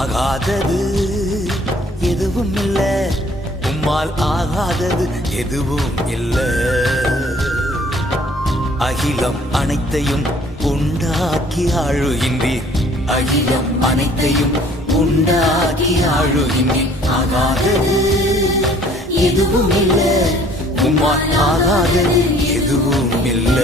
ஆகாதது எதுவும் இல்ல, உம்மால் ஆகாதது எதுவும் இல்ல. அகிலம் அனைத்தையும் உண்டாக்கி ஆழுகின்றீர், அகிலம் அனைத்தையும் உண்டாக்கி ஆழுகின்றீர். ஆகாதது எதுவும் இல்ல, உம்மால் ஆகாதது எதுவும் இல்ல.